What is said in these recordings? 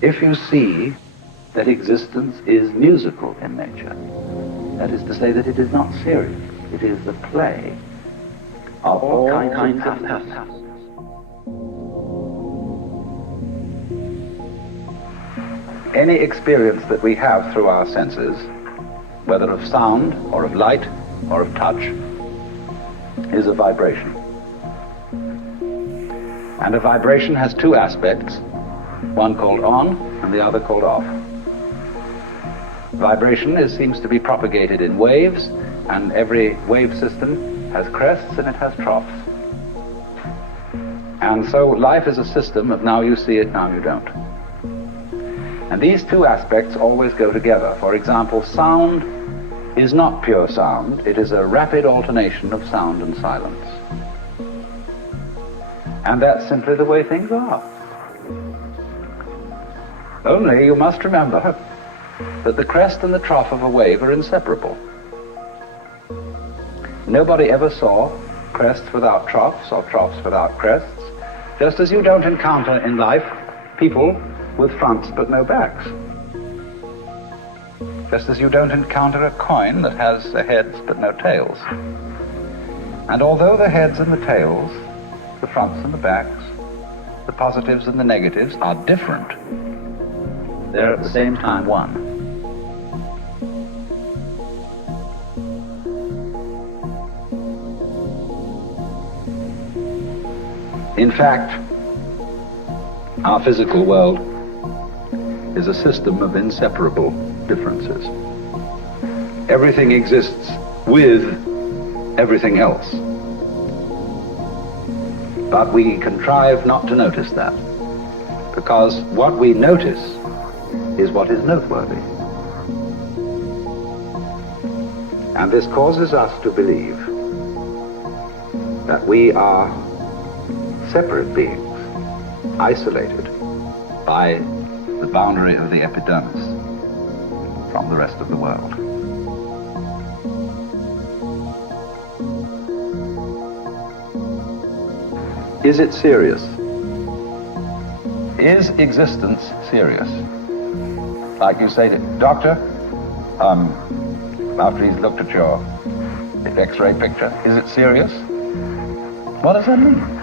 if you see that existence is musical in nature, that is to say that it is not serious, it is the play of all kinds of patterns. Any experience that we have through our senses, whether of sound or of light or of touch, is a vibration. And a vibration has two aspects, one called on and the other called off. Vibration seems to be propagated in waves, and every wave system has crests and it has troughs. And so life is a system of now you see it, now you don't. And these two aspects always go together. For example, sound is not pure sound, it is a rapid alternation of sound and silence. And that's simply the way things are. Only you must remember that the crest and the trough of a wave are inseparable. Nobody ever saw crests without troughs or troughs without crests, just as you don't encounter in life people with fronts but no backs. Just as you don't encounter a coin that has heads but no tails. And although the heads and the tails, the fronts and the backs, the positives and the negatives are different, they're at the same time one. In fact, our physical world is a system of inseparable differences. Everything exists with everything else. But we contrive not to notice that, because what we notice is what is noteworthy. And this causes us to believe that we are separate beings, isolated by the boundary of the epidermis from the rest of the world. Is it serious? Is existence serious? Like you say, doctor, after he's looked at your X-ray picture, is it serious? What does that mean?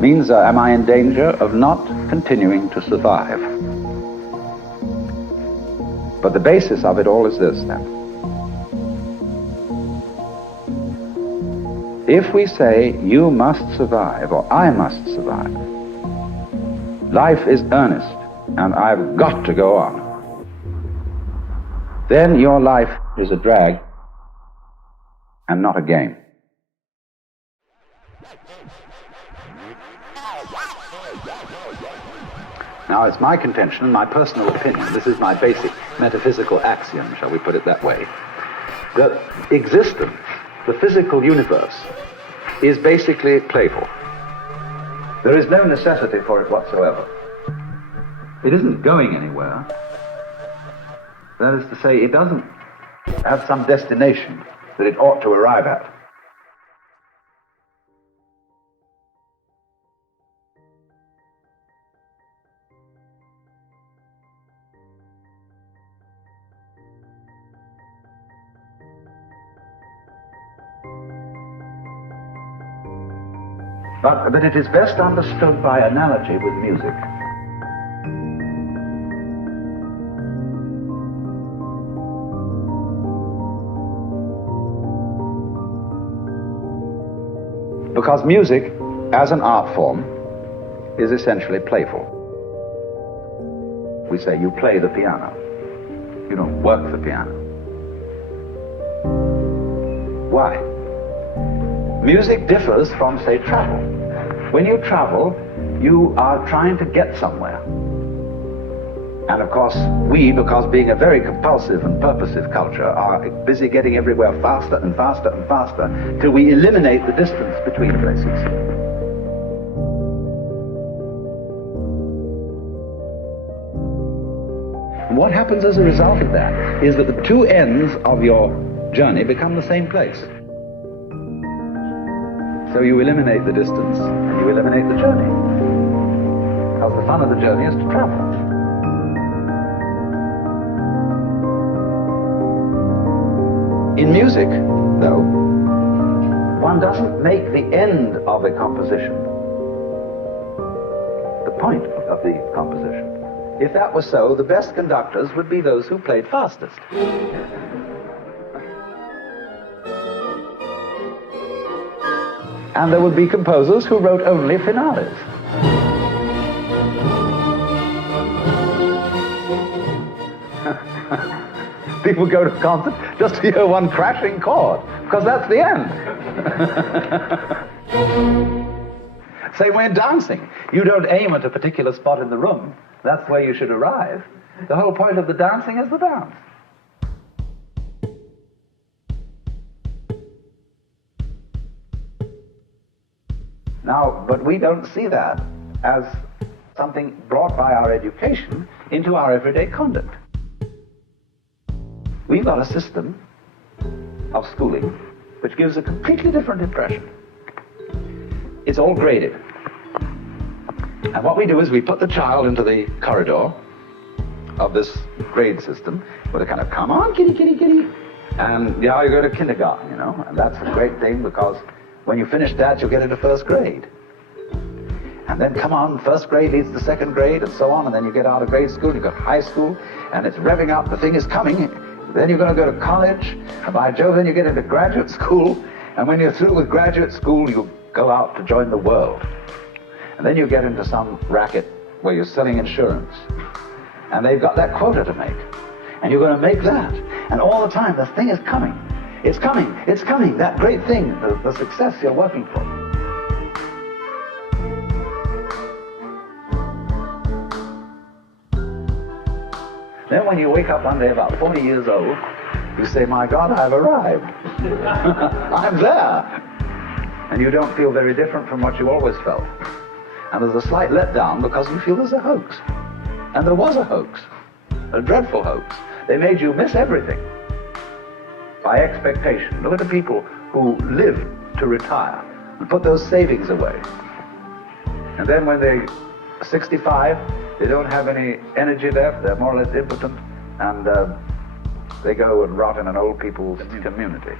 Means, am I in danger of not continuing to survive? But the basis of it all is this, then. If we say, you must survive, or I must survive, life is earnest, and I've got to go on, then your life is a drag and not a game. Now, it's my contention, my personal opinion, this is my basic metaphysical axiom, shall we put it that way, that existence, the physical universe, is basically playful. There is no necessity for it whatsoever. It isn't going anywhere. That is to say, it doesn't have some destination that it ought to arrive at. But it is best understood by analogy with music. Because music, as an art form, is essentially playful. We say you play the piano. You don't work the piano. Why? Music differs from, say, travel. When you travel, you are trying to get somewhere. And of course, we, because being a very compulsive and purposive culture, are busy getting everywhere faster and faster and faster till we eliminate the distance between places. And what happens as a result of that is that the two ends of your journey become the same place. So you eliminate the distance and you eliminate the journey. because the fun of the journey is to travel. In music, though, one doesn't make the end of a composition the point of the composition. If that was so, the best conductors would be those who played fastest. And there would be composers who wrote only finales. People go to a concert just to hear one crashing chord, because that's the end. Same way in dancing. You don't aim at a particular spot in the room. That's where you should arrive. The whole point of the dancing is the dance. Now, but we don't see that as something brought by our education into our everyday conduct. We've got a system of schooling which gives a completely different impression. It's all graded. And what we do is we put the child into the corridor of this grade system with a kind of, come on, kitty, kitty, kitty. And yeah, you go to kindergarten, you know, and that's a great thing because when you finish that, you'll get into first grade. And then come on, first grade leads to second grade and so on, and then you get out of grade school, you go to high school, and it's revving up, the thing is coming. Then you're going to go to college, and by Jove, then you get into graduate school, and when you're through with graduate school, you go out to join the world. And then you get into some racket where you're selling insurance, and they've got that quota to make, and you're going to make that. And all the time, the thing is coming. It's coming, it's coming, that great thing, the success you're working for. Then when you wake up one day about 40 years old, you say, my God, I've arrived. I'm there. And you don't feel very different from what you always felt. And there's a slight letdown because you feel there's a hoax. And there was a hoax, a dreadful hoax. They made you miss everything by expectation. Look at the people who live to retire and put those savings away. And then when they're 65, they don't have any energy left, they're more or less impotent, and they go and rot in an old people's community.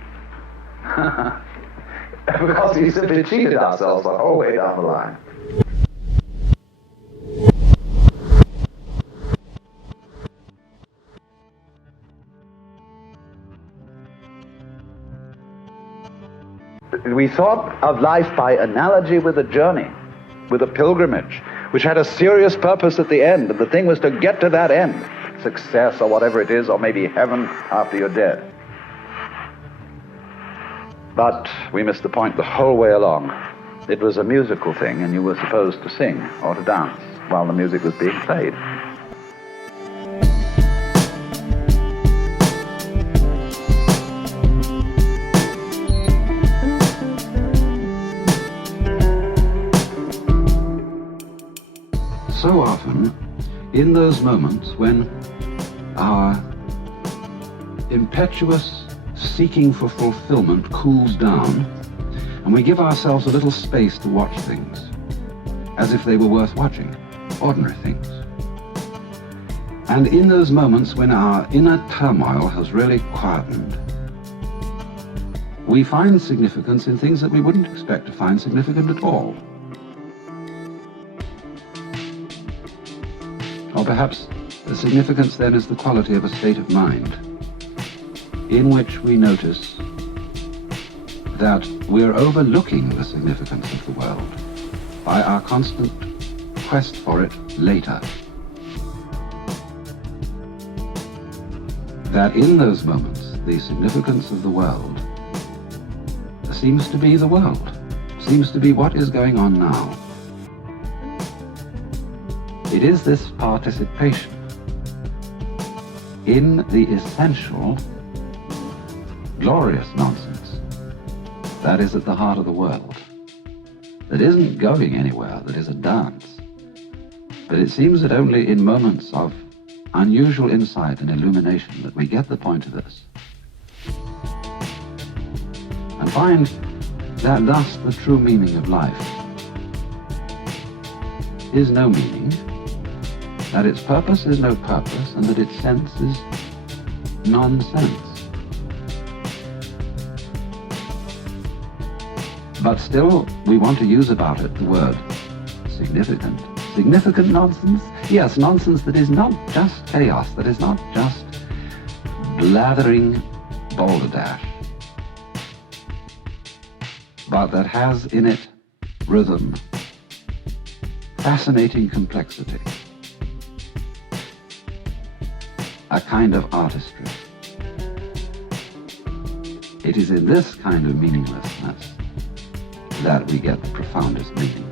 Because we simply cheated ourselves the whole way down the line. We thought of life by analogy with a journey, with a pilgrimage, which had a serious purpose at the end, and the thing was to get to that end, success or whatever it is, or maybe heaven after you're dead. But we missed the point the whole way along. It was a musical thing, and you were supposed to sing or to dance while the music was being played. So often, in those moments when our impetuous seeking for fulfillment cools down, and we give ourselves a little space to watch things, as if they were worth watching, ordinary things. And in those moments when our inner turmoil has really quietened, we find significance in things that we wouldn't expect to find significant at all. Or perhaps the significance then is the quality of a state of mind in which we notice that we're overlooking the significance of the world by our constant quest for it later. That in those moments, the significance of the world seems to be the world, seems to be what is going on now. It is this participation in the essential, glorious nonsense that is at the heart of the world, that isn't going anywhere, that is a dance. But it seems that only in moments of unusual insight and illumination that we get the point of this, and find that thus the true meaning of life is no meaning, that its purpose is no purpose, and that its sense is nonsense. But still, we want to use about it the word significant. Significant nonsense? Yes, nonsense that is not just chaos, that is not just blathering balderdash, but that has in it rhythm, fascinating complexity, a kind of artistry. It is in this kind of meaninglessness that we get the profoundest meaning.